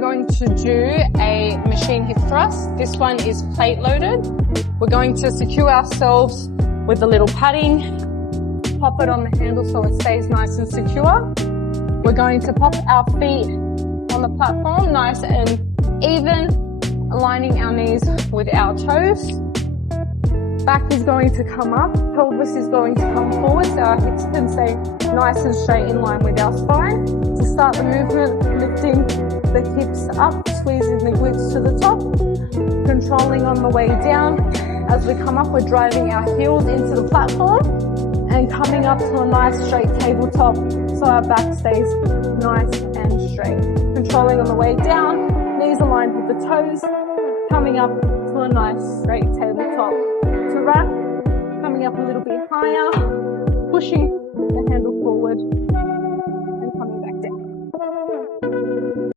going to do a machine hip thrust. This one is plate loaded. We're going to secure ourselves with a little padding, pop it on the handle so it stays nice and secure. We're going to pop our feet on the platform, nice and even, aligning our knees with our toes. Back is going to come up, pelvis is going to come forward, so our hips can stay nice and straight in line with our spine. To start the movement, lifting the hips up, squeezing the glutes to the top, controlling on the way down. As we come up, we're driving our heels into the platform and coming up to a nice straight tabletop so our back stays nice and straight. Controlling on the way down, knees aligned with the toes, coming up to a nice straight tabletop. To wrap, coming up a little bit higher, pushing the handle forward.